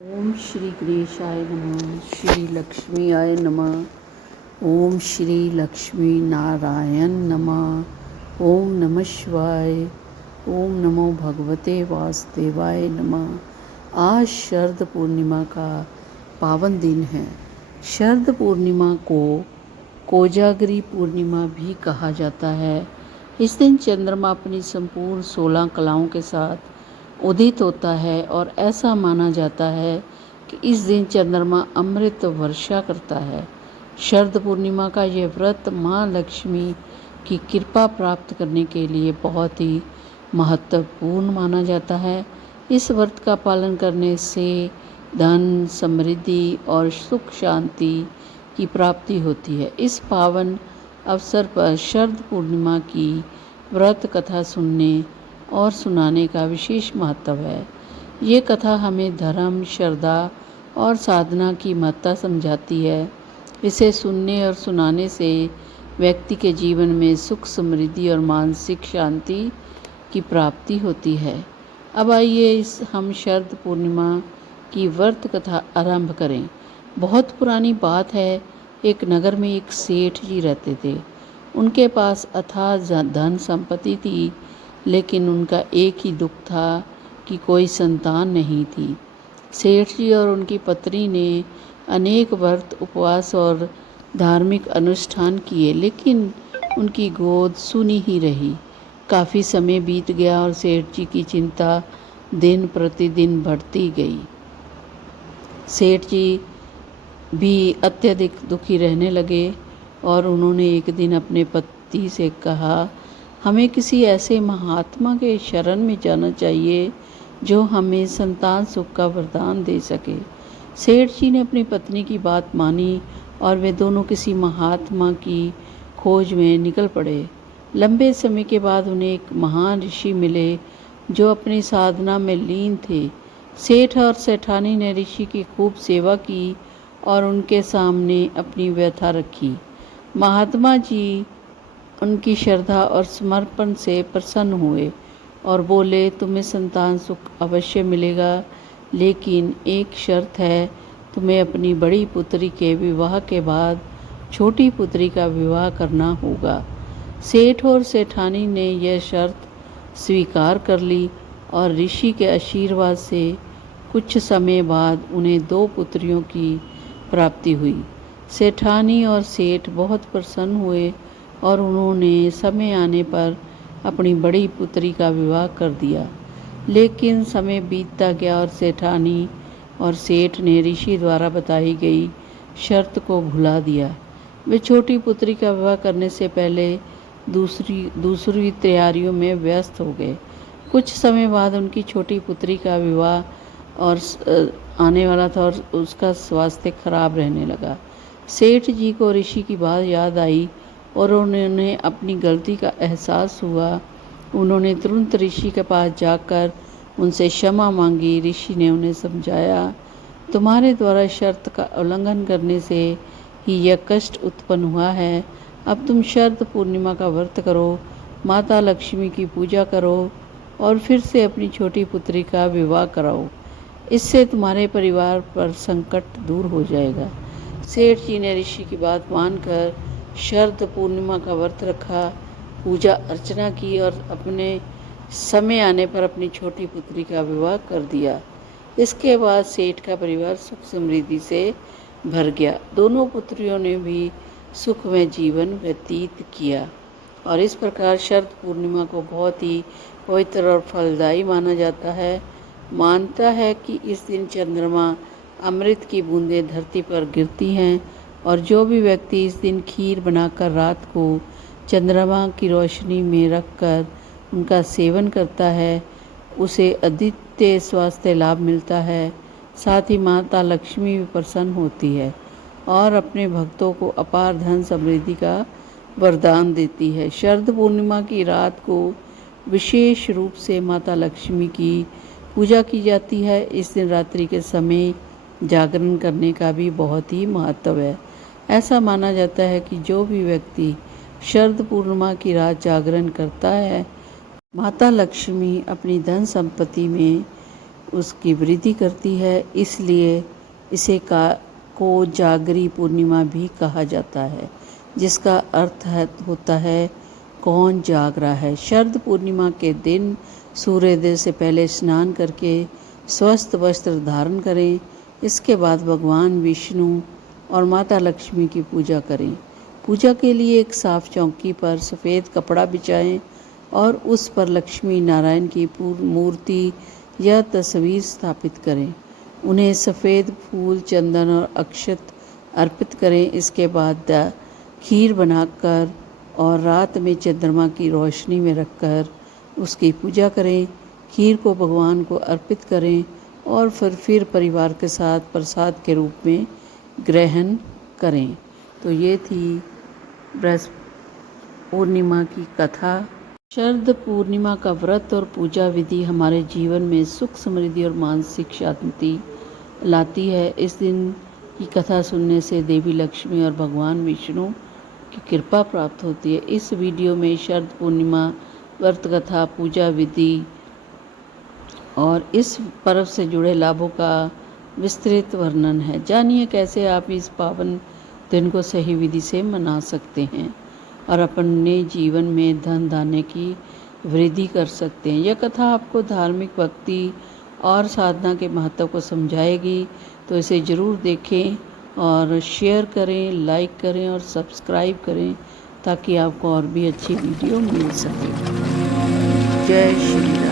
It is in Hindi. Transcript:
ओम श्री गणेशाय नमः। श्री लक्ष्मी आय नमः। ओम श्री लक्ष्मी नारायण नमः। ओम नमः शिवाय। ओम नमो भगवते वासुदेवाय नमः। आज शरद पूर्णिमा का पावन दिन है। शरद पूर्णिमा को कोजागरी पूर्णिमा भी कहा जाता है। इस दिन चंद्रमा अपनी संपूर्ण 16 कलाओं के साथ उदित होता है और ऐसा माना जाता है कि इस दिन चंद्रमा अमृत वर्षा करता है। शरद पूर्णिमा का यह व्रत माँ लक्ष्मी की कृपा प्राप्त करने के लिए बहुत ही महत्वपूर्ण माना जाता है। इस व्रत का पालन करने से धन, समृद्धि और सुख शांति की प्राप्ति होती है। इस पावन अवसर पर शरद पूर्णिमा की व्रत कथा सुनने और सुनाने का विशेष महत्व है। ये कथा हमें धर्म, श्रद्धा और साधना की महत्ता समझाती है। इसे सुनने और सुनाने से व्यक्ति के जीवन में सुख, समृद्धि और मानसिक शांति की प्राप्ति होती है। अब आइए हम शरद पूर्णिमा की व्रत कथा आरंभ करें। बहुत पुरानी बात है। एक नगर में एक सेठ जी रहते थे। उनके पास अथाह धन संपत्ति थी, लेकिन उनका एक ही दुख था कि कोई संतान नहीं थी। सेठ जी और उनकी पत्नी ने अनेक व्रत, उपवास और धार्मिक अनुष्ठान किए, लेकिन उनकी गोद सूनी ही रही। काफ़ी समय बीत गया और सेठ जी की चिंता दिन प्रतिदिन बढ़ती गई। सेठ जी भी अत्यधिक दुखी रहने लगे और उन्होंने एक दिन अपने पति से कहा, हमें किसी ऐसे महात्मा के शरण में जाना चाहिए जो हमें संतान सुख का वरदान दे सके। सेठ जी ने अपनी पत्नी की बात मानी और वे दोनों किसी महात्मा की खोज में निकल पड़े। लंबे समय के बाद उन्हें एक महान ऋषि मिले जो अपनी साधना में लीन थे। सेठ और सेठानी ने ऋषि की खूब सेवा की और उनके सामने अपनी व्यथा रखी। महात्मा जी उनकी श्रद्धा और समर्पण से प्रसन्न हुए और बोले, तुम्हें संतान सुख अवश्य मिलेगा, लेकिन एक शर्त है, तुम्हें अपनी बड़ी पुत्री के विवाह के बाद छोटी पुत्री का विवाह करना होगा। सेठ और सेठानी ने यह शर्त स्वीकार कर ली और ऋषि के आशीर्वाद से कुछ समय बाद उन्हें 2 पुत्रियों की प्राप्ति हुई। सेठानी और सेठ बहुत प्रसन्न हुए और उन्होंने समय आने पर अपनी बड़ी पुत्री का विवाह कर दिया। लेकिन समय बीतता गया और सेठानी और सेठ ने ऋषि द्वारा बताई गई शर्त को भुला दिया। वे छोटी पुत्री का विवाह करने से पहले दूसरी तैयारियों में व्यस्त हो गए। कुछ समय बाद उनकी छोटी पुत्री का विवाह और आने वाला था और उसका स्वास्थ्य खराब रहने लगा। सेठ जी को ऋषि की बात याद आई और उन्हें अपनी गलती का एहसास हुआ। उन्होंने तुरंत ऋषि के पास जाकर उनसे क्षमा मांगी। ऋषि ने उन्हें समझाया, तुम्हारे द्वारा शर्त का उल्लंघन करने से ही यह कष्ट उत्पन्न हुआ है। अब तुम शरद पूर्णिमा का व्रत करो, माता लक्ष्मी की पूजा करो और फिर से अपनी छोटी पुत्री का विवाह कराओ। इससे तुम्हारे परिवार पर संकट दूर हो जाएगा। सेठ जी ने ऋषि की बात मानकर शरद पूर्णिमा का व्रत रखा, पूजा अर्चना की और अपने समय आने पर अपनी छोटी पुत्री का विवाह कर दिया। इसके बाद सेठ का परिवार सुख समृद्धि से भर गया। दोनों पुत्रियों ने भी सुखमय जीवन व्यतीत किया और इस प्रकार शरद पूर्णिमा को बहुत ही पवित्र और फलदायी माना जाता है। मानता है कि इस दिन चंद्रमा अमृत की बूंदें धरती पर गिरती हैं और जो भी व्यक्ति इस दिन खीर बनाकर रात को चंद्रमा की रोशनी में रखकर उनका सेवन करता है, उसे अद्वितीय स्वास्थ्य लाभ मिलता है। साथ ही माता लक्ष्मी भी प्रसन्न होती है और अपने भक्तों को अपार धन समृद्धि का वरदान देती है। शरद पूर्णिमा की रात को विशेष रूप से माता लक्ष्मी की पूजा की जाती है। इस दिन रात्रि के समय जागरण करने का भी बहुत ही महत्व है। ऐसा माना जाता है कि जो भी व्यक्ति शरद पूर्णिमा की रात जागरण करता है, माता लक्ष्मी अपनी धन संपत्ति में उसकी वृद्धि करती है, इसलिए इसे कोजागरी पूर्णिमा भी कहा जाता है, जिसका अर्थ होता है कौन जाग रहा है। शरद पूर्णिमा के दिन सूर्योदय से पहले स्नान करके स्वस्थ वस्त्र धारण करें। इसके बाद भगवान विष्णु और माता लक्ष्मी की पूजा करें। पूजा के लिए एक साफ चौकी पर सफ़ेद कपड़ा बिछाएं और उस पर लक्ष्मी नारायण की मूर्ति या तस्वीर स्थापित करें। उन्हें सफ़ेद फूल, चंदन और अक्षत अर्पित करें। इसके बाद खीर बनाकर और रात में चंद्रमा की रोशनी में रखकर उसकी पूजा करें। खीर को भगवान को अर्पित करें और फिर परिवार के साथ प्रसाद के रूप में ग्रहण करें। तो ये थी बृहस्पति पूर्णिमा की कथा। शरद पूर्णिमा का व्रत और पूजा विधि हमारे जीवन में सुख, समृद्धि और मानसिक शांति लाती है। इस दिन की कथा सुनने से देवी लक्ष्मी और भगवान विष्णु की कृपा प्राप्त होती है। इस वीडियो में शरद पूर्णिमा व्रत कथा, पूजा विधि और इस पर्व से जुड़े लाभों का विस्तृत वर्णन है। जानिए कैसे आप इस पावन दिन को सही विधि से मना सकते हैं और अपने जीवन में धन धान्य की वृद्धि कर सकते हैं। यह कथा आपको धार्मिक, भक्ति और साधना के महत्व को समझाएगी, तो इसे ज़रूर देखें और शेयर करें, लाइक करें और सब्सक्राइब करें ताकि आपको और भी अच्छी वीडियो मिल सके। जय श्री राम।